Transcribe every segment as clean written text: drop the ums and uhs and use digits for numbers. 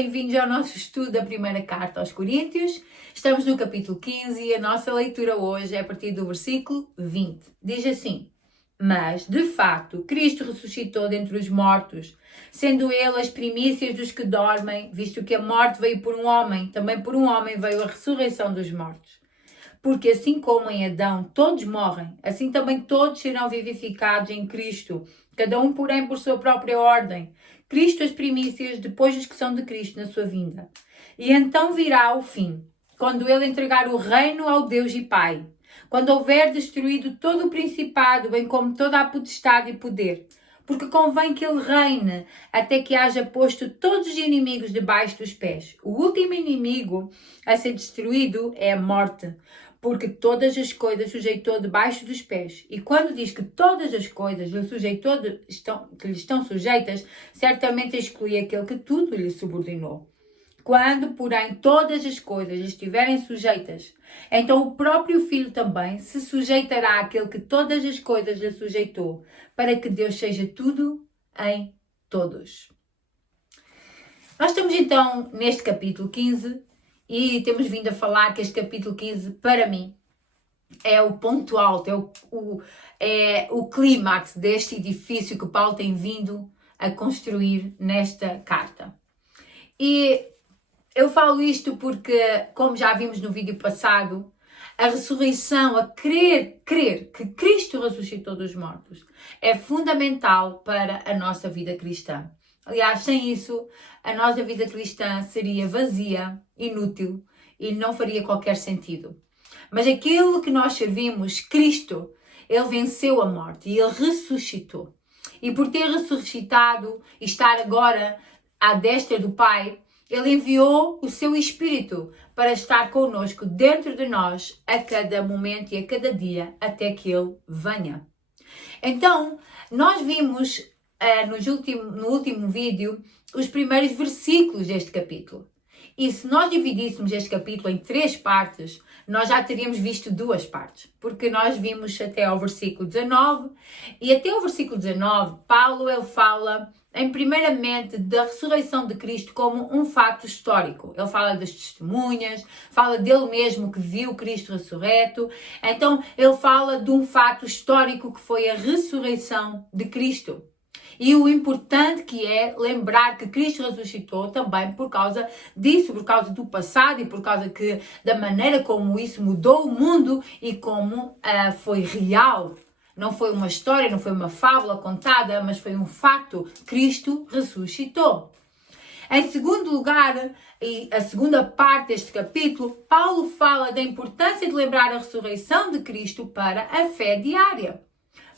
bem-vindos ao nosso estudo da primeira carta aos Coríntios. Estamos no capítulo 15 e a nossa leitura hoje é a partir do versículo 20. Diz assim: Mas, de facto, Cristo ressuscitou dentre os mortos, sendo Ele as primícias dos que dormem, visto que a morte veio por um homem, também por um homem veio a ressurreição dos mortos. Porque assim como em Adão todos morrem, assim também todos serão vivificados em Cristo, cada um, porém, por sua própria ordem. Cristo as primícias, depois os que são de Cristo na sua vinda. E então virá o fim, quando Ele entregar o reino ao Deus e Pai, quando houver destruído todo o principado, bem como toda a potestade e poder, porque convém que Ele reine, até que haja posto todos os inimigos debaixo dos pés. O último inimigo a ser destruído é a morte, porque todas as coisas sujeitou debaixo dos pés. E quando diz que todas as coisas lhe sujeitou que lhe estão sujeitas, certamente exclui aquele que tudo lhe subordinou. Quando, porém, todas as coisas estiverem sujeitas, então o próprio Filho também se sujeitará àquele que todas as coisas lhe sujeitou, para que Deus seja tudo em todos. Nós estamos então neste capítulo 15 e temos vindo a falar que este capítulo 15, para mim, é o ponto alto, é o clímax deste edifício que Paulo tem vindo a construir nesta carta. E eu falo isto porque, como já vimos no vídeo passado, a ressurreição, a crer que Cristo ressuscitou dos mortos, é fundamental para a nossa vida cristã. Aliás, sem isso, a nossa vida cristã seria vazia, inútil e não faria qualquer sentido. Mas aquilo que nós servimos, Cristo, Ele venceu a morte e Ele ressuscitou. E por ter ressuscitado e estar agora à destra do Pai, Ele enviou o seu Espírito para estar connosco dentro de nós a cada momento e a cada dia até que Ele venha. Então, nós vimos no último vídeo os primeiros versículos deste capítulo. E se nós dividíssemos este capítulo em 3 partes, nós já teríamos visto 2 partes. Porque nós vimos até ao versículo 19 e até ao versículo 19, Paulo ele fala primeiramente da ressurreição de Cristo como um fato histórico. Ele fala das testemunhas, fala dele mesmo que viu Cristo ressurreto. Então ele fala de um fato histórico que foi a ressurreição de Cristo. E o importante que é lembrar que Cristo ressuscitou também por causa disso, por causa do passado e por causa da maneira como isso mudou o mundo e como foi real. Não foi uma história, não foi uma fábula contada, mas foi um fato. Cristo ressuscitou. Em segundo lugar, e a segunda parte deste capítulo, Paulo fala da importância de lembrar a ressurreição de Cristo para a fé diária.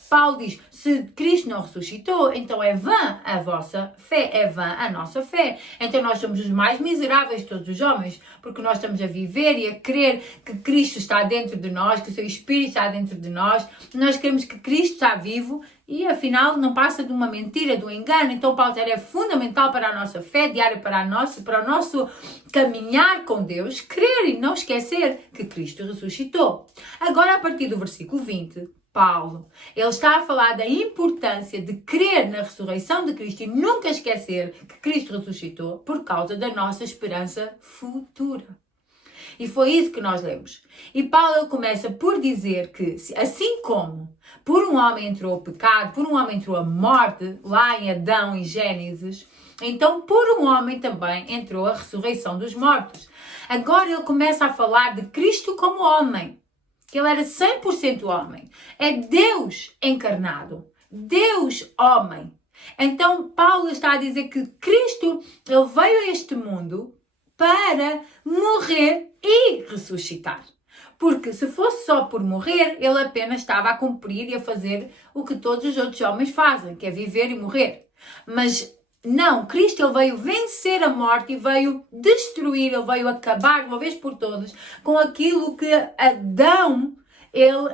Paulo diz, se Cristo não ressuscitou, então é vã a vossa fé, é vã a nossa fé. Então nós somos os mais miseráveis de todos os homens, porque nós estamos a viver e a crer que Cristo está dentro de nós, que o seu Espírito está dentro de nós. Nós queremos que Cristo está vivo e afinal não passa de uma mentira, de um engano. Então Paulo diz, é fundamental para a nossa fé diária, para o nosso caminhar com Deus, crer e não esquecer que Cristo ressuscitou. Agora, a partir do versículo 20, Paulo, ele está a falar da importância de crer na ressurreição de Cristo e nunca esquecer que Cristo ressuscitou por causa da nossa esperança futura. E foi isso que nós lemos. E Paulo ele começa por dizer que, assim como por um homem entrou o pecado, por um homem entrou a morte, lá em Adão e Gênesis, então por um homem também entrou a ressurreição dos mortos. Agora ele começa a falar de Cristo como homem. Que ele era 100% homem. É Deus encarnado. Deus homem. Então, Paulo está a dizer que Cristo ele veio a este mundo para morrer e ressuscitar. Porque se fosse só por morrer, ele apenas estava a cumprir e a fazer o que todos os outros homens fazem, que é viver e morrer. Mas não, Cristo ele veio vencer a morte e veio destruir, ele veio acabar de uma vez por todas com aquilo que Adão ele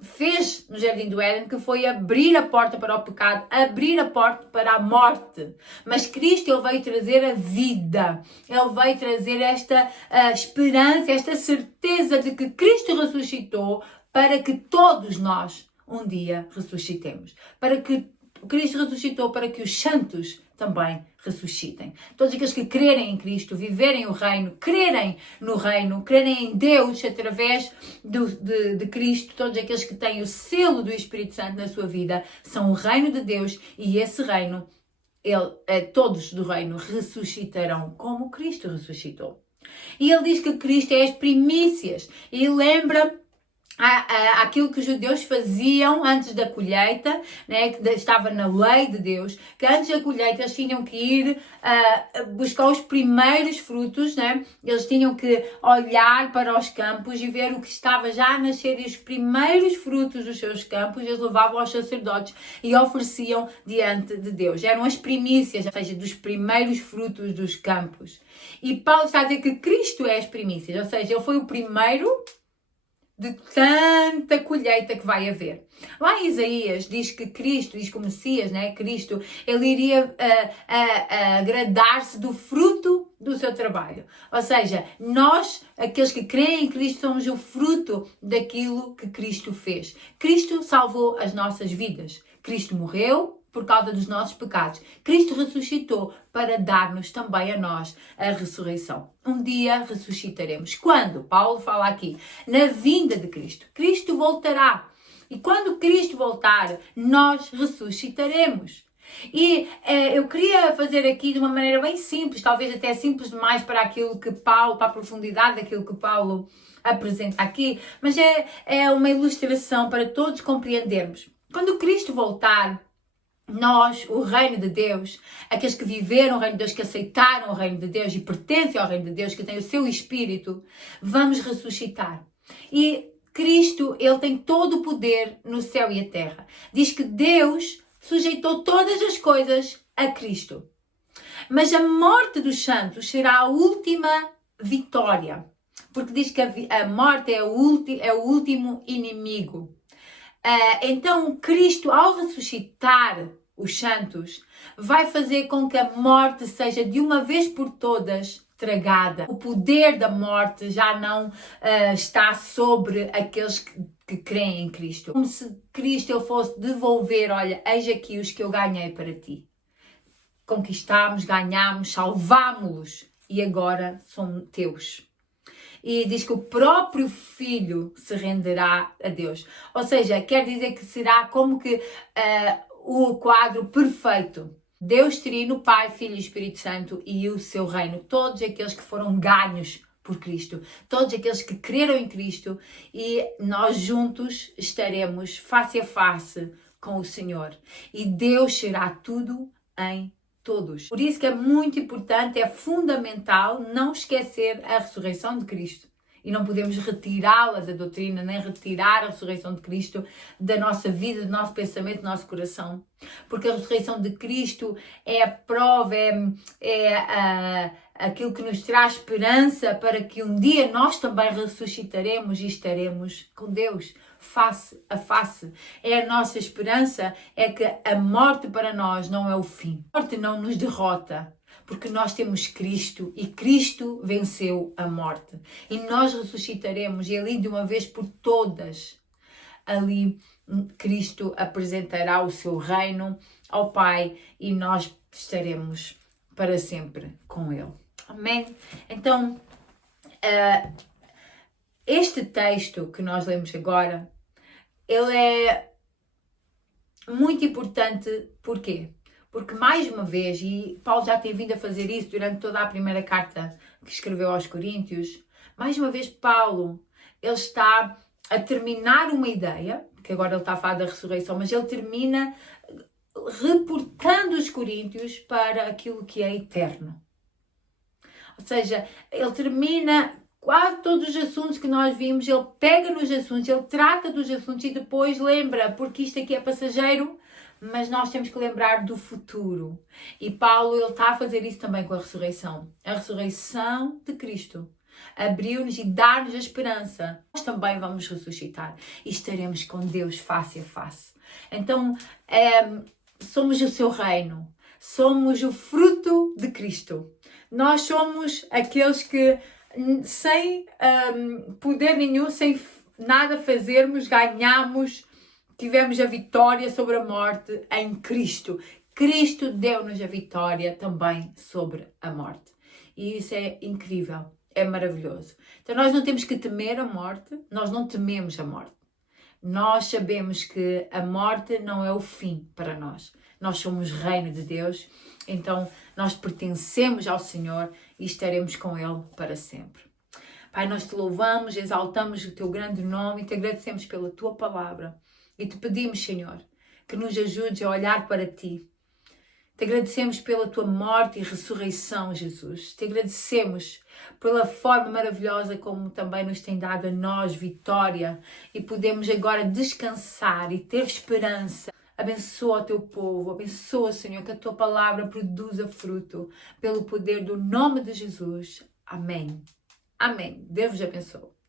fez no Jardim do Éden, que foi abrir a porta para o pecado, abrir a porta para a morte. Mas Cristo ele veio trazer a vida, ele veio trazer esta esperança, esta certeza de que Cristo ressuscitou para que todos nós um dia ressuscitemos, para que O Cristo ressuscitou para que os santos também ressuscitem. Todos aqueles que crerem em Cristo, viverem o reino, crerem no reino, crerem em Deus através de Cristo, todos aqueles que têm o selo do Espírito Santo na sua vida, são o reino de Deus, e esse reino, todos do reino ressuscitarão como Cristo ressuscitou. E ele diz que Cristo é as primícias, e lembra aquilo que os judeus faziam antes da colheita, né, que estava na lei de Deus, que antes da colheita eles tinham que ir buscar os primeiros frutos, né? Eles tinham que olhar para os campos e ver o que estava já a nascer, e os primeiros frutos dos seus campos eles levavam aos sacerdotes e ofereciam diante de Deus. Eram as primícias, ou seja, dos primeiros frutos dos campos. E Paulo está a dizer que Cristo é as primícias, ou seja, ele foi o primeiro de tanta colheita que vai haver. Lá em Isaías diz que Cristo, diz que o Messias, né, Cristo, ele iria agradar-se do fruto do seu trabalho. Ou seja, nós, aqueles que creem em Cristo, somos o fruto daquilo que Cristo fez. Cristo salvou as nossas vidas. Cristo morreu por causa dos nossos pecados. Cristo ressuscitou para dar-nos também a nós a ressurreição. Um dia ressuscitaremos. Quando? Paulo fala aqui, na vinda de Cristo. Cristo voltará. E quando Cristo voltar, nós ressuscitaremos. E eu queria fazer aqui de uma maneira bem simples, talvez até simples demais para aquilo que Paulo, para a profundidade daquilo que Paulo apresenta aqui, mas é uma ilustração para todos compreendermos. Quando Cristo voltar, nós, o reino de Deus, aqueles que viveram o reino de Deus, que aceitaram o reino de Deus e pertencem ao reino de Deus, que têm o seu espírito, vamos ressuscitar. E Cristo, ele tem todo o poder no céu e a terra. Diz que Deus sujeitou todas as coisas a Cristo. Mas a morte dos santos será a última vitória. Porque diz que a morte é o último inimigo. Então, Cristo, ao ressuscitar os santos, vai fazer com que a morte seja de uma vez por todas tragada. O poder da morte já não está sobre aqueles que creem em Cristo. Como se Cristo ele fosse devolver, olha, eis aqui os que eu ganhei para ti. Conquistámos, ganhámos, salvámos-los e agora são teus. E diz que o próprio Filho se renderá a Deus. Ou seja, quer dizer que será como que o quadro perfeito. Deus Trino, Pai, Filho e Espírito Santo e o seu reino. Todos aqueles que foram ganhos por Cristo. Todos aqueles que creram em Cristo, e nós juntos estaremos face a face com o Senhor. E Deus será tudo em todos. Por isso que é muito importante, é fundamental não esquecer a ressurreição de Cristo. E não podemos retirá-la da doutrina, nem retirar a ressurreição de Cristo da nossa vida, do nosso pensamento, do nosso coração. Porque a ressurreição de Cristo é a prova, aquilo que nos traz esperança para que um dia nós também ressuscitaremos e estaremos com Deus, face a face. É a nossa esperança, é que a morte para nós não é o fim. A morte não nos derrota. Porque nós temos Cristo e Cristo venceu a morte. E nós ressuscitaremos, e ali de uma vez por todas, ali Cristo apresentará o seu reino ao Pai e nós estaremos para sempre com Ele. Amém? Então, este texto que nós lemos agora, ele é muito importante. Porquê? Porque, mais uma vez, e Paulo já tem vindo a fazer isso durante toda a primeira carta que escreveu aos Coríntios, mais uma vez Paulo, ele está a terminar uma ideia, que agora ele está a falar da ressurreição, mas ele termina reportando os Coríntios para aquilo que é eterno. Ou seja, ele termina quase todos os assuntos que nós vimos, ele pega nos assuntos, ele trata dos assuntos e depois lembra, porque isto aqui é passageiro, mas nós temos que lembrar do futuro. E Paulo, ele está a fazer isso também com a ressurreição. A ressurreição de Cristo abriu-nos e dá-nos a esperança. Nós também vamos ressuscitar e estaremos com Deus face a face. Então, somos o seu reino. Somos o fruto de Cristo. Nós somos aqueles que, sem poder nenhum, sem nada fazermos, ganhamos tivemos a vitória sobre a morte em Cristo. Cristo deu-nos a vitória também sobre a morte. E isso é incrível, é maravilhoso. Então nós não temos que temer a morte, nós não tememos a morte. Nós sabemos que a morte não é o fim para nós. Nós somos reino de Deus, então nós pertencemos ao Senhor e estaremos com Ele para sempre. Pai, nós te louvamos, exaltamos o teu grande nome e te agradecemos pela tua palavra. E te pedimos, Senhor, que nos ajudes a olhar para ti. Te agradecemos pela tua morte e ressurreição, Jesus. Te agradecemos pela forma maravilhosa como também nos tem dado a nós vitória e podemos agora descansar e ter esperança. Abençoa o teu povo, abençoa, Senhor, que a tua palavra produza fruto pelo poder do nome de Jesus. Amém. Amém. Deus vos abençoe.